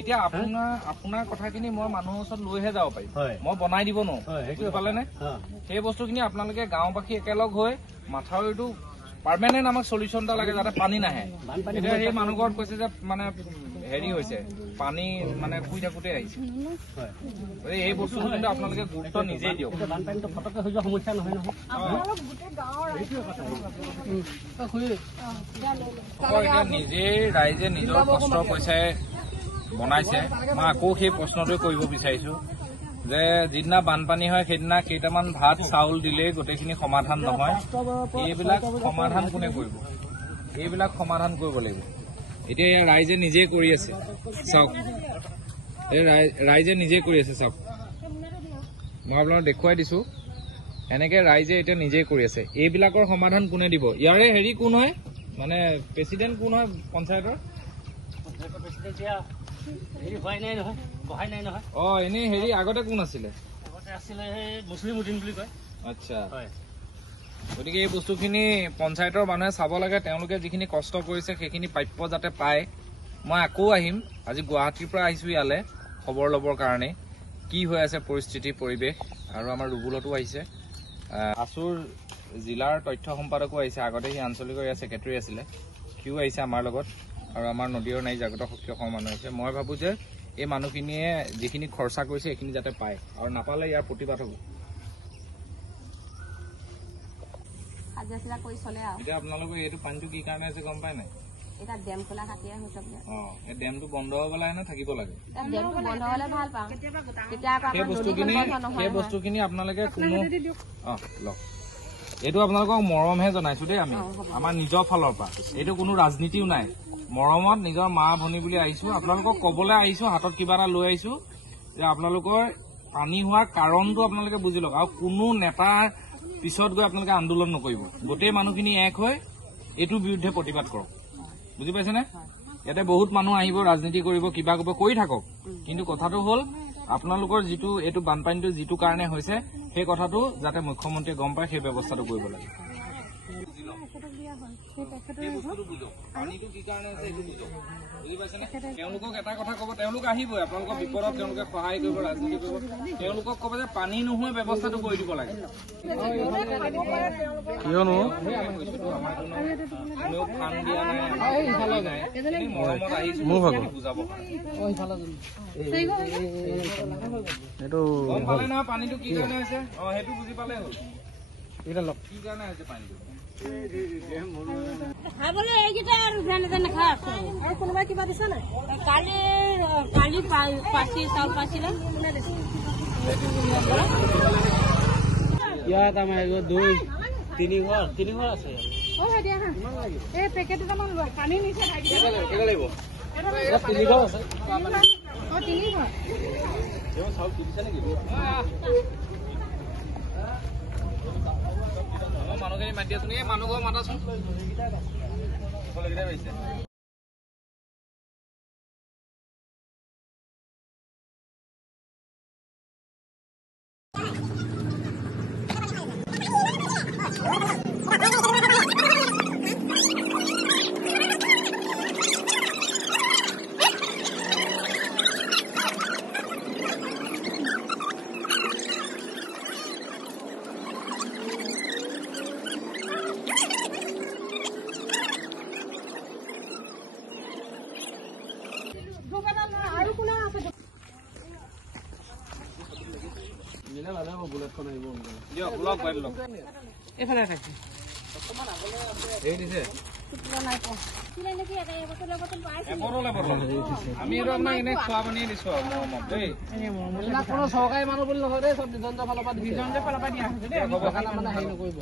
এতিয়া আপোনাৰ কথাখিনি মই মানুহৰ ওচৰত লৈহে যাব পাৰিম মই বনাই দিব নোৱাৰো পালেনে সেই বস্তুখিনি আপোনালোকে গাঁওবাসী একেলগ হৈ মাথাউৰিটো পাৰ্মানেণ্ট আমাক সলিউশ্যন এটা লাগে যাতে পানী নাহে এতিয়া সেই মানুহ ঘৰত কৈছে যে মানে হেৰি হৈছে পানী মানে শুই থাকোঁতে আহিছে এই বস্তুটো কিন্তু আপোনালোকে গুৰুত্ব নিজেই দিয়ক বানপানীটো ফটককৈ হৈ যোৱা সমস্যা নহয় এতিয়া নিজেই ৰাইজে নিজৰ কষ্টৰ পইচাই বনাইছে মই আকৌ সেই প্ৰশ্নটোৱে কৰিব বিচাৰিছো যে যিদিনা বানপানী হয় সেইদিনা কেইটামান ভাত চাউল দিলেই গোটেইখিনি সমাধান নহয় এইবিলাক সমাধান কোনে কৰিব এইবিলাক সমাধান কৰিব লাগিব এতিয়া এয়া ৰাইজে নিজেই কৰি আছে চাওক ৰাইজে নিজেই কৰি আছে চাওক মই আপোনালোকক দেখুৱাই দিছো এনেকে ৰাইজে এতিয়া নিজেই কৰি আছে এইবিলাকৰ সমাধান কোনে দিব ইয়াৰে হেৰি কোন হয় মানে প্ৰেচিডেণ্ট কোন হয় পঞ্চায়তৰ এনেই হেৰি আগতে কোন আছিলে মুছলিম উদ্দিন বুলি কয় আচ্ছা গতিকে এই বস্তুখিনি পঞ্চায়তৰ মানুহে চাব লাগে তেওঁলোকে যিখিনি কষ্ট কৰিছে সেইখিনি প্ৰাপ্য যাতে পায় মই আকৌ আহিম আজি গুৱাহাটীৰ পৰা আহিছো ইয়ালৈ খবৰ ল'বৰ কাৰণে কি হৈ আছে পৰিস্থিতি পৰিৱেশ আৰু আমাৰ ৰুবুলতো আহিছে আছুৰ জিলাৰ তথ্য সম্পাদকো আহিছে আগতে সি আঞ্চলিকৰ ইয়াৰ ছেক্ৰেটাৰী আছিলে সিও আহিছে আমাৰ লগত আৰু আমাৰ নদীৰ নাই জাগ্ৰত শক্তি অসমৰ মানুহ আছে মই ভাবোঁ যে এই মানুহখিনিয়ে যিখিনি খৰচা কৰিছে সেইখিনি যাতে পায় আৰু নাপালে ইয়াৰ প্ৰতিবাদ হ'ব এতিয়া আপোনালোকে এইটো পানীটো কি কাৰণে আছে গম পায় নাই ডেমটো বন্ধ হ'ব লাগে নে থাকিব লাগে সেই বস্তুখিনি আপোনালোকে কোনো লওক এইটো আপোনালোকক মৰমহে জনাইছো দেই আমি আমাৰ নিজৰ ফালৰ পৰা এইটো কোনো ৰাজনীতিও নাই মৰমত নিজৰ মা ভনী বুলি আহিছো আপোনালোকক কবলৈ আহিছো হাতত কিবা এটা লৈ আহিছো যে আপোনালোকৰ পানী হোৱাৰ কাৰণটো আপোনালোকে বুজি লওক আৰু কোনো নেতা পিছত গৈ আপোনালোকে আন্দোলন নকৰিব গোটেই মানুহখিনি এক হৈ এইটোৰ বিৰুদ্ধে প্ৰতিবাদ কৰক বুজি পাইছেনে ইয়াতে বহুত মানুহ আহিব ৰাজনীতি কৰিব কিবা কৰিব কৰি থাকক কিন্তু কথাটো হ'ল আপোনালোকৰ যিটো এইটো বানপানীটো যিটো কাৰণে হৈছে সেই কথাটো যাতে মুখ্যমন্ত্ৰীয়ে গম পায় সেই ব্যৱস্থাটো কৰিব লাগে তেওঁলোকক এটা কথা কব তেওঁলোক আহিবই আপোনালোকৰ বিপদত তেওঁলোকে সহায় কৰিব ৰাজনীতি কৰিব তেওঁলোকক কব যে পানী নোহোৱা ব্যৱস্থাটো কৰি দিব লাগে কিয়নো ফান দিয়া নাই মৰমত আহিছো বুজাব গম পালে নহয় পানীটো কি কাৰণে হৈছে সেইটো বুজি পালে হ'ল কি কাৰণে হৈছে পানীটো খাবলৈ এইকেইটা আৰু যেনে তেনে খাই আছো আৰু কোনোবাই কিবা দিছে নাই কালি পাচি চাউল পাইছিলে ইয়াত আমাৰ 2-3 ঘৰ আছে এই পেকেট দুটামান পানী নিচে লাগিব 3 ঘৰ আছে 3 ঘৰ চাউল কিনিছে নেকি মানুহখিনি মাতি আছো এই মানুহ ঘৰ মাতাচোন আমি আৰু আপোনাক এনে খোৱা পানী দিছো চৰকাৰী মানুহ বুলি নহয় দেই চব নিজৰ ফালৰ পৰা দিয়া হৈছে দেই মানে হেৰি নকৰিব